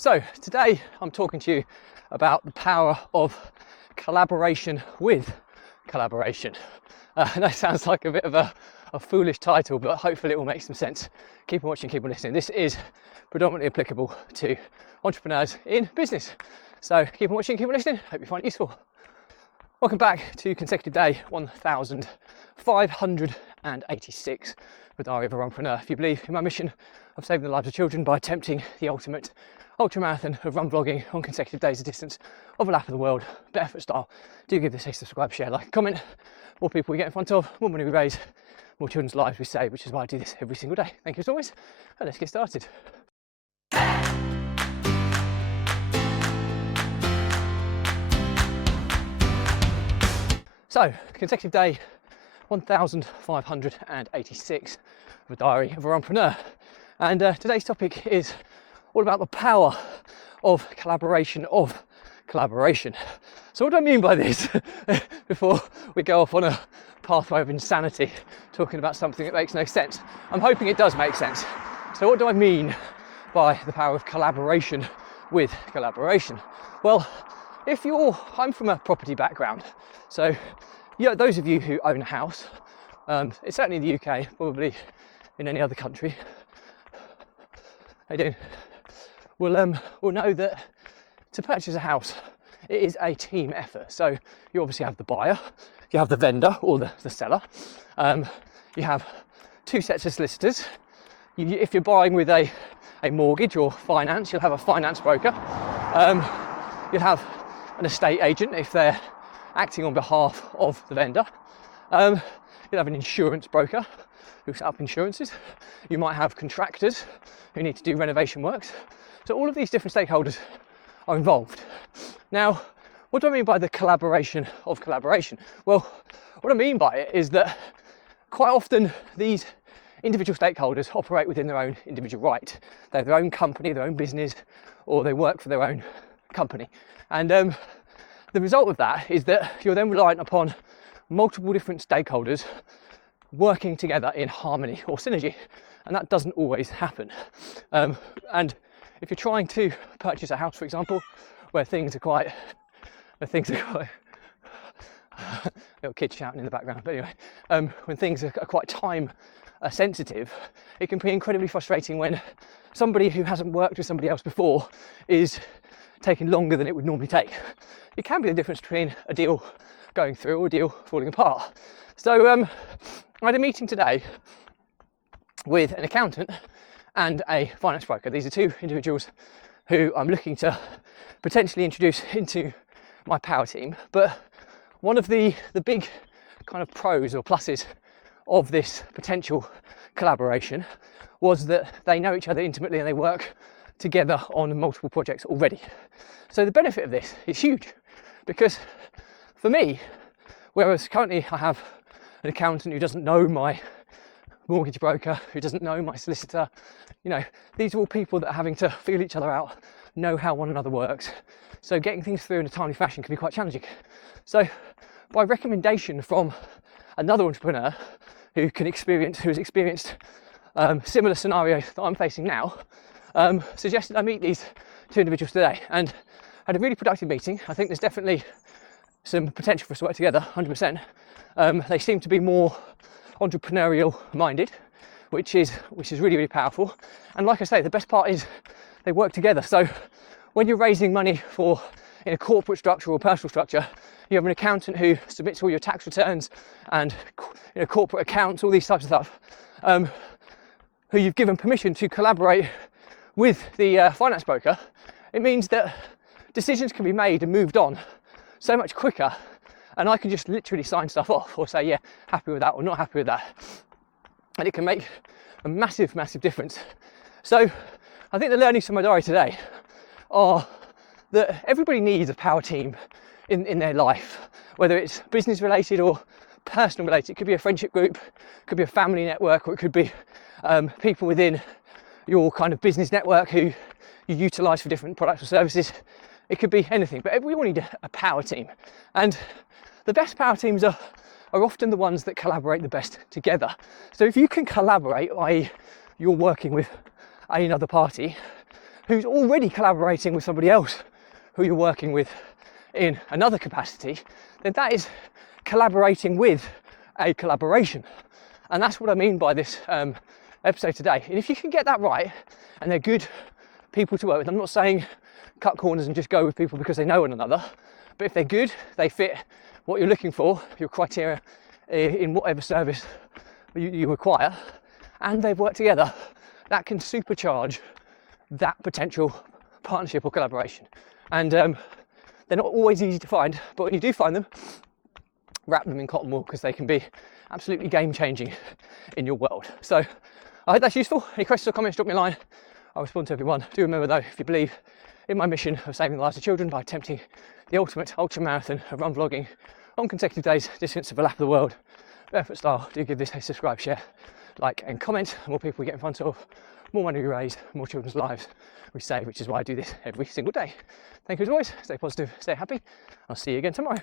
So today I'm talking to you about the power of collaboration with collaboration. That sounds like a bit of a foolish title, but hopefully it will make some sense. Keep on watching, keep on listening. This is predominantly applicable to entrepreneurs in business. So keep on watching, keep on listening. Hope you find it useful. Welcome back to consecutive day 1586 with Diary of a Runpreneur. If you believe in my mission of saving the lives of children by attempting the ultimate ultramarathon of run vlogging on consecutive days, a distance of a lap of the world, barefoot style, do give this a subscribe, share, like, comment. More people we get in front of, more money we raise, more children's lives we save, which is why I do this every single day. Thank you as always, and let's get started. So, consecutive day 1586 of a Diary of a Runpreneur, and today's topic is all about the power of collaboration. So what do I mean by this? Before we go off on a pathway of insanity talking about something that makes no sense, I'm hoping it does make sense. So what do I mean by the power of collaboration with collaboration? Well, I'm from a property background, so those of you who own a house, it's certainly in the UK, probably in any other country, will know that to purchase a house, it is a team effort. So you obviously have the buyer, you have the vendor or the seller, you have two sets of solicitors. If you're buying with a mortgage or finance, you'll have a finance broker. You'll have an estate agent if they're acting on behalf of the vendor. You'll have an insurance broker who set up insurances. You might have contractors who need to do renovation works. So all of these different stakeholders are involved. Now, what do I mean by the collaboration of collaboration? Well, what I mean by it is that quite often these individual stakeholders operate within their own individual right. They have their own company, their own business, or they work for their own company. And the result of that is that you're then reliant upon multiple different stakeholders working together in harmony or synergy, and that doesn't always happen. And if you're trying to purchase a house, for example, where things are quite little kids shouting in the background, but anyway, when things are quite time sensitive, it can be incredibly frustrating when somebody who hasn't worked with somebody else before is taking longer than it would normally take. It can be the difference between a deal going through or a deal falling apart. So I had a meeting today with an accountant and a finance broker. These are two individuals who I'm looking to potentially introduce into my power team. But one of the big kind of pros or pluses of this potential collaboration was that they know each other intimately and they work together on multiple projects already. So the benefit of this is huge, because for me, whereas currently I have an accountant who doesn't know my mortgage broker, who doesn't know my solicitor, these are all people that are having to feel each other out, know how one another works. So getting things through in a timely fashion can be quite challenging. So by recommendation from another entrepreneur who has experienced similar scenarios that I'm facing now, suggested I meet these two individuals today, and had a really productive meeting. I think there's definitely some potential for us to work together, 100%. They seem to be more entrepreneurial minded, which is really, really powerful. And like I say, the best part is they work together. So when you're raising money in a corporate structure or personal structure, you have an accountant who submits all your tax returns and corporate accounts, all these types of stuff, who you've given permission to collaborate with the finance broker. It means that decisions can be made and moved on so much quicker, and I can just literally sign stuff off or say, yeah, happy with that or not happy with that. And it can make a massive, massive difference. So I think the learnings from my diary today are that everybody needs a power team in their life, whether it's business related or personal related. It could be a friendship group, it could be a family network, or it could be people within your kind of business network who you utilize for different products or services. It could be anything, but we all need a power team. And the best power teams are often the ones that collaborate the best together. So if you can collaborate, i.e. you're working with another party who's already collaborating with somebody else who you're working with in another capacity, then that is collaborating with a collaboration. And that's what I mean by this episode today. And if you can get that right, and they're good people to work with, I'm not saying cut corners and just go with people because they know one another, but if they're good, they fit what you're looking for, your criteria in whatever service you require, and they've worked together, that can supercharge that potential partnership or collaboration. And they're not always easy to find, but when you do find them, wrap them in cotton wool, because they can be absolutely game-changing in your world. So I hope that's useful. Any questions or comments, drop me a line. I'll respond to everyone. Do remember though, if you believe in my mission of saving the lives of children by attempting the ultimate ultra marathon of run vlogging on consecutive days, distance of a lap of the world, barefoot style, do give this a subscribe, share, like and comment. The more people we get in front of, more money we raise, more children's lives we save, which is why I do this every single day. Thank you as always. Stay positive, stay happy. I'll see you again tomorrow.